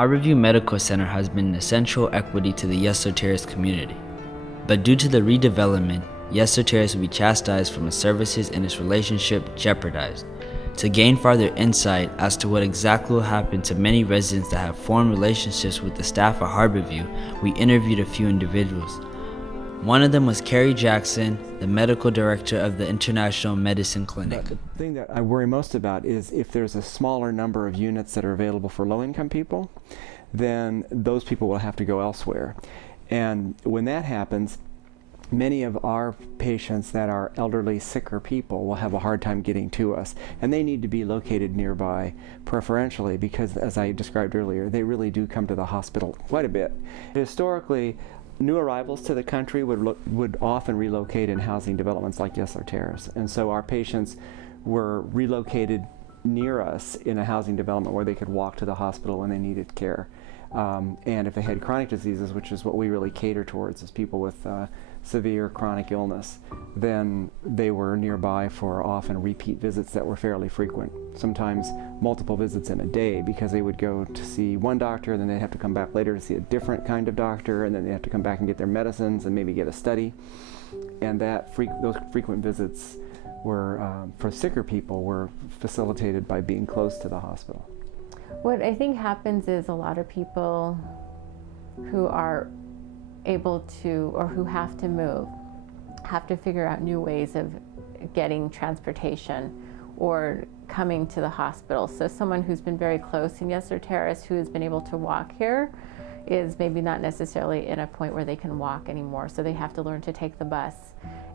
Harborview Medical Center has been an essential equity to the Yesler Terrace community. But due to the redevelopment, Yesler Terrace will be chastised from its services and its relationship jeopardized. To gain further insight as to what exactly will happen to many residents that have formed relationships with the staff at Harborview, we interviewed a few individuals. One of them was Carrie Jackson, the medical director of the International Medicine Clinic. The thing that I worry most about is if there's a smaller number of units that are available for low-income people, then those people will have to go elsewhere. And when that happens, many of our patients that are elderly, sicker people will have a hard time getting to us. And they need to be located nearby, preferentially, because as I described earlier, they really do come to the hospital quite a bit. Historically, new arrivals to the country would often relocate in housing developments like Yesler Terrace. And so our patients were relocated near us in a housing development where they could walk to the hospital when they needed care. And if they had chronic diseases, which is what we really cater towards, is people with severe chronic illness, then they were nearby for often repeat visits that were fairly frequent, sometimes multiple visits in a day, because they would go to see one doctor, then they'd have to come back later to see a different kind of doctor, and then they have to come back and get their medicines and maybe get a study. And those frequent visits were, for sicker people, were facilitated by being close to the hospital. What I think happens is a lot of people who are able to, or who have to move, have to figure out new ways of getting transportation or coming to the hospital. So someone who's been very close in Yesler Terrace, who has been able to walk here, is maybe not necessarily in a point where they can walk anymore, so they have to learn to take the bus.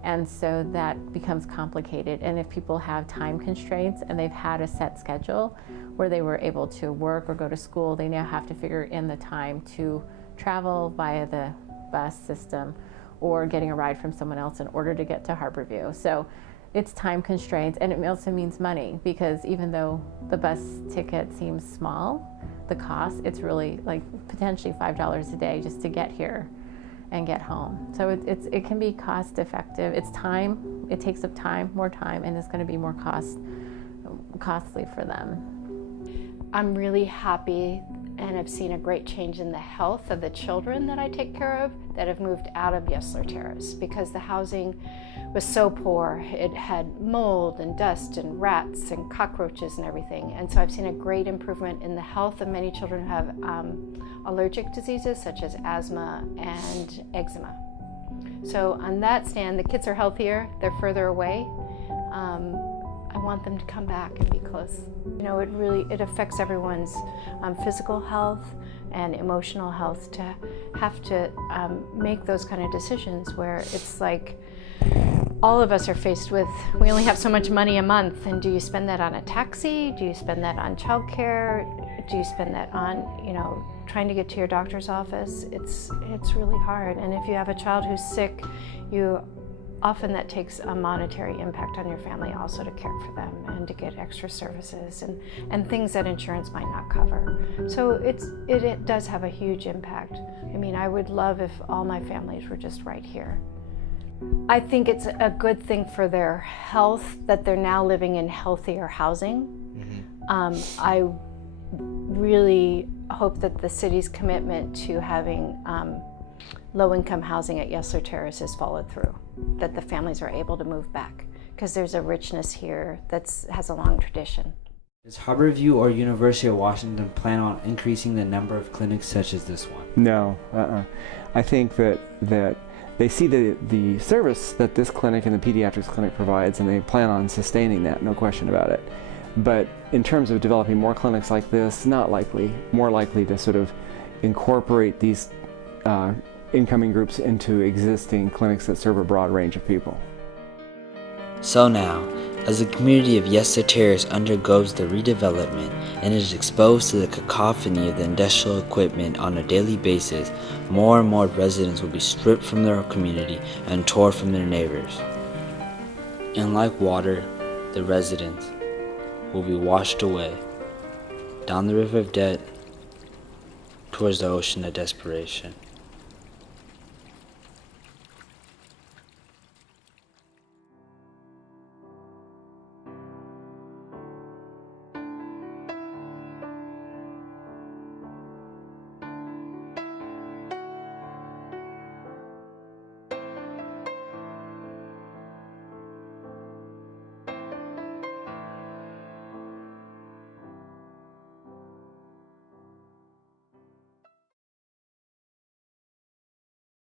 And so that becomes complicated. And if people have time constraints and they've had a set schedule where they were able to work or go to school, they now have to figure in the time to travel via the bus system or getting a ride from someone else in order to get to Harborview. So it's time constraints, and it also means money, because even though the bus ticket seems small, the cost, it's really like potentially $5 a day just to get here and get home. So it can be cost effective. It's time, it takes up time, more time, and it's going to be more costly for them. I'm really happy, and I've seen a great change in the health of the children that I take care of that have moved out of Yesler Terrace, because the housing was so poor. It had mold and dust and rats and cockroaches and everything. And so I've seen a great improvement in the health of many children who have allergic diseases such as asthma and eczema. So on that stand, the kids are healthier, they're further away. I want them to come back and be close. You know, it affects everyone's physical health and emotional health to have to make those kind of decisions where it's like all of us are faced with, we only have so much money a month, and do you spend that on a taxi? Do you spend that on childcare? Do you spend that on, you know, trying to get to your doctor's office? It's really hard. And if you have a child who's sick, often that takes a monetary impact on your family also to care for them and to get extra services and things that insurance might not cover. So it does have a huge impact. I mean, I would love if all my families were just right here. I think it's a good thing for their health that they're now living in healthier housing. Mm-hmm. I really hope that the city's commitment to having low-income housing at Yesler Terrace is followed through, that the families are able to move back, because there's a richness here that has a long tradition. Does Harborview or University of Washington plan on increasing the number of clinics such as this one? No, I think that they see the service that this clinic and the pediatrics clinic provides, and they plan on sustaining that, no question about it. But in terms of developing more clinics like this, not likely. More likely to sort of incorporate these incoming groups into existing clinics that serve a broad range of people. So now, as the community of Yesler Terrace undergoes the redevelopment and is exposed to the cacophony of the industrial equipment on a daily basis, more and more residents will be stripped from their community and torn from their neighbors. And like water, the residents will be washed away down the river of debt towards the ocean of desperation.